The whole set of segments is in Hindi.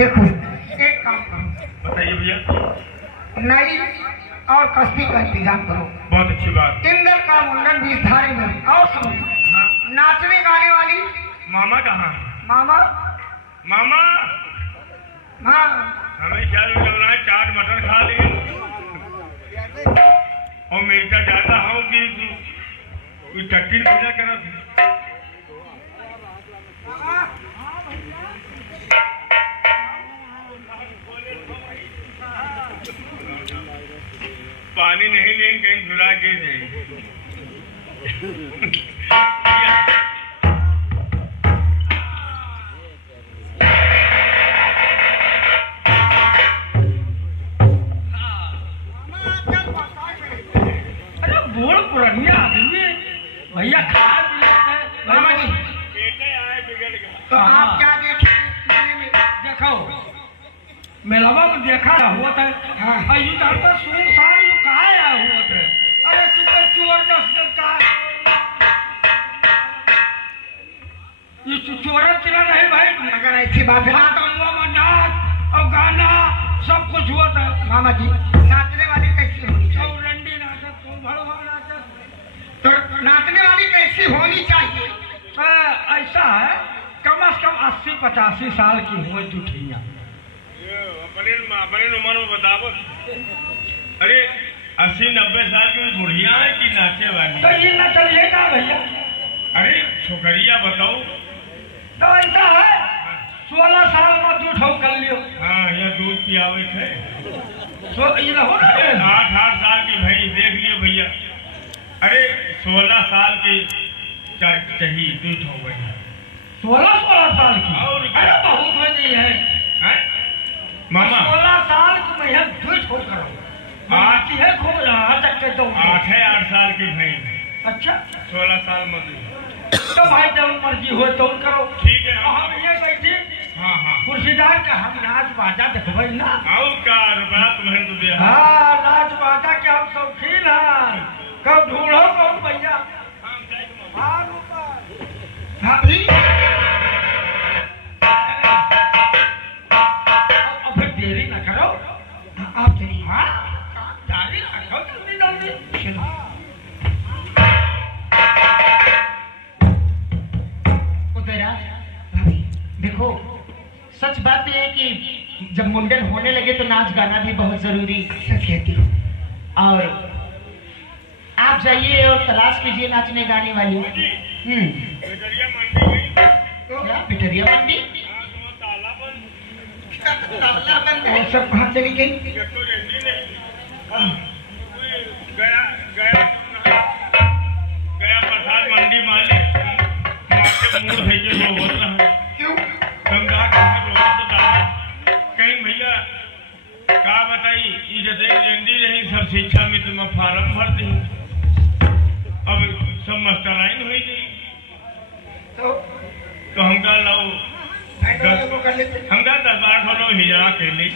देखो एक काम करो, बताइए भैया। नई और कश्ती का इंतजाम करो। बहुत अच्छी बात। इंद्र का मुंडन भी धारे में। और सुनो, हाँ। नाचने गाने वाली मामा कहाँ? मामा मामा हाँ हमें क्या लग रहा है, चाट मटर खा लिए और मिर्चा जाता हूँ कि चट्टी पूजा करा थी। पानी नहीं लेंगे कहीं झुला गिर जाएगी। अरे बूढ़ पुरानिया आदमी भैया खा पी लेते हैं। मामा जी बेटे आए बिगड़ गया। तो आप क्या देखे देखो मेलावा में देखा हुआ था। हाँ। यू जानता सुन सार यू कहा आया हुआ था। अरे तू तो चोर नस्ल का ये चोर चला नहीं भाई। अगर ऐसी बात है नाच में नाच और गाना सब कुछ हुआ था। मामा जी नाचने वाली कैसी होनी चाहिए? और रंडी नाचत तो भड़वा नाचत। तो नाचने वाली कैसी होनी चाहिए? ऐसा है कम से कम 80-85 साल की हो जुठिया। अपने उम्र में बताओ। अरे 80-90 साल की बुढ़िया है कि नाचे वाली? तो ये न चलिएगा भैया। अरे छोकरिया बताओ। तो ऐसा है 16 साल में जूठो कर लियो। हाँ ये दूध पियावे थे। ये ना हो ना 8 साल की भाई देख लियो भैया। अरे 16 साल की चाहिए दूध हो गई। 16 साल की और क्या? अरे बहुत हो गई है मामा 16 साल की भैया जूठ हो करो। आती है खूब यहाँ तक के तो 8 साल की भाई। अच्छा 16 साल मत। तो भाई जब मर्जी हो तो करो। ठीक है। हम ये बैठी हाँ हाँ कुर्सीदार का हम नाच बाजा देखबे ना। और का रुपया तुम्हें तो दे। हाँ नाच बाजा के हम शौकीन हैं। कब ढूंढो कौन भैया। हाँ ऊपर हाँ भी अब फिर देरी न करो। आप चलिए। हाँ जारी रखो जल्दी जल्दी। चलो उधर भाभी देखो, सच बात यह है कि जब मुंडन होने लगे तो नाच गाना भी बहुत जरूरी कहती हो। और आप जाइए और तलाश कीजिए नाचने गाने वाली। बेटरिया मंडी गई। क्या पिटरिया मंडी? ताला बंद। ताला बंद है। और सब कहाँ चली गई? तो रेंडी नहीं। गया गया गया प्रसाद मंडी मालिक मार्केट मूड भेजे जो होता है। क्यों? गंगा घाट रोड तो डाला। कहीं भैया का बताई ये जैसे रेंडी रही सब शिक्षा मित्र में फार्म भर दी। अब सब मास्टराइन हो गई। तो हमका लो हमका 10-12 लोग हिजड़ा के ली।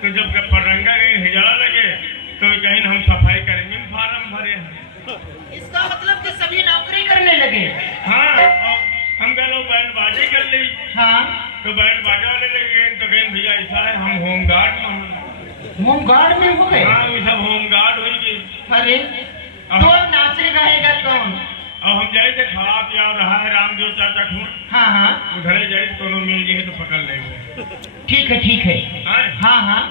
तो जब पटंगा के हिजड़ा लगे तो कहीं हम सफाई करेंगे फार्म भरे हैं। इसका मतलब कि सभी नौकरी करने लगे। हाँ और हमका लोग बैंड बाजी कर ली। हाँ तो बैंड बाजा वाले लगे तो कहीं भैया ऐसा है हम होमगार्ड में हैं। होमगार्ड में हो गए? हाँ वो सब होमगार्ड हो गए। अरे तो अब नाचे गाएगा कौन? अब हम जाए थे खड़ा पिया रहा है रामदेव चाचा को। हाँ हाँ उधर जाए तो मिल गए तो पकड़ लेंगे। ठीक है ठीक है। हाँ हाँ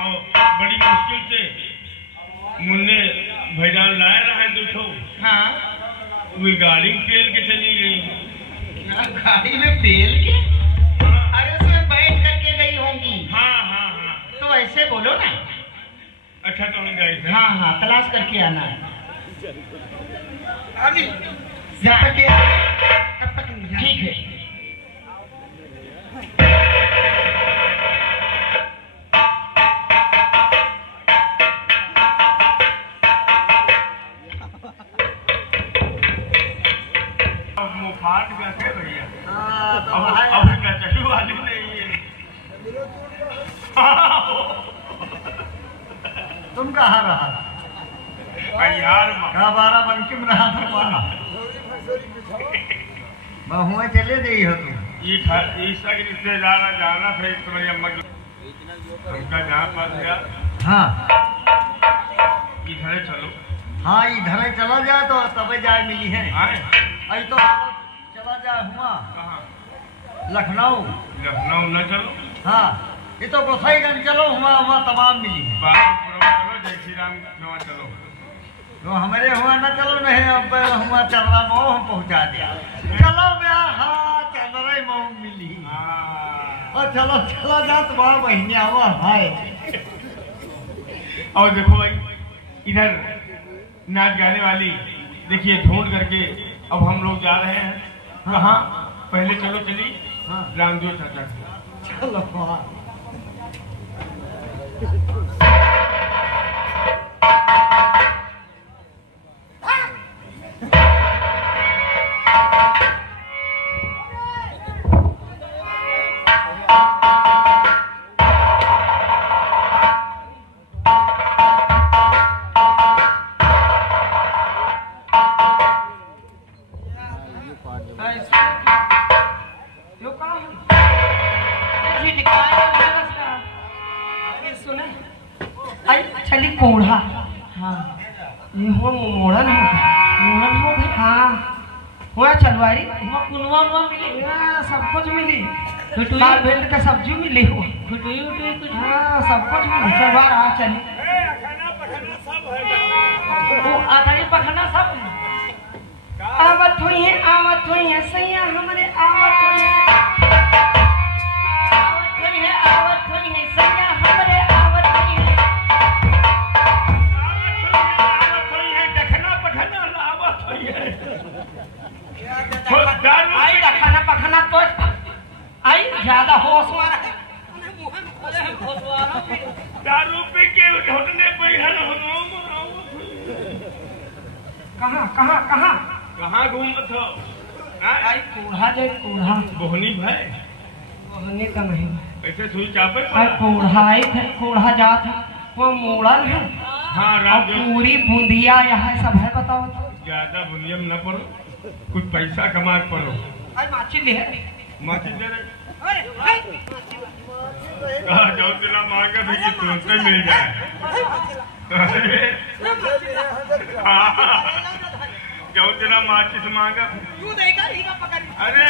और बड़ी मुश्किल से मुन्ने भैजान लाए रहे दूठो। हाँ वो गाड़ी में पेल के चली गई। गाड़ी में पेल के? अरे उसमें बैठ करके गई होंगी। हाँ हाँ हाँ तो ऐसे बोलो ना। अच्छा तो हम गए थे। हाँ हाँ तलाश करके आना है। अभी ठीक है। मुफाट कैसे भैया? अब कचहरी वाली नहीं है। तुम कहाँ रहा? यार कहाँ बाराबंकी में रहा था? वहाँ बहुएं चले गई हो तुम। ईसा के रिश्तेदार जाना था तुम्हारी अम्मा की उनका जहाँ पास गया हाँ इधर चलो। हाँ इधर ही चला जाए तो तब जाए मिली है। आए अभी तो चला जाए हुआ कहाँ? लखनऊ। लखनऊ न चलो। हाँ ये तो गोसाईगंज चलो हुआ हुआ तमाम मिली है। बाबूपुरम चलो, जय श्री राम वहाँ चलो। तो हमारे हुआ न चलो नहीं अब हुआ चंद्रा मऊ हम पहुँचा दिया। चलो भैया हाँ चंद्रा मऊ मिली और चलो चलो जा तुम्हारा बहनी आवा हाय। और देखो भाई इधर नाच गाने वाली देखिए ढूंढ करके अब हम लोग जा रहे हैं कहाँ? पहले चलो चली हाँ रामदेव चाचा चलो हाँ। चली कोढ़ा हाँ ये हो मोड़न हो गई हाँ हुआ चलवारी हुआ कुनवा मिली सब कुछ मिली दाल भेल का सब्जी मिली हो हाँ सब कुछ मिली चलवा रहा चली आधारी पखना सब आवत हुई है सैया हमारे आवत हुई है सैया हमारे आवत हुई है आई खाना पखाना तो आई ज्यादा होश मारा दारू पी के ढोटने पे कहाँ घूमत हो? आई कूढ़ा जे कूढ़ा बोहनी भाई बोहनी का नहीं ऐसे सुई चापे आई कूढ़ा आई थे कूढ़ा जात है वो मोड़न है हाँ और राम पूरी बूंदिया यहाँ सब है बताओ तो ज्यादा बुनियम न पड़ो कुछ पैसा कमा के पड़ो। आई माची ले माची दे रहे कहा जाओ तेरा मांगा भी कि तुरंत ही मिल जाए। जाओ तेरा माची से मांगा अरे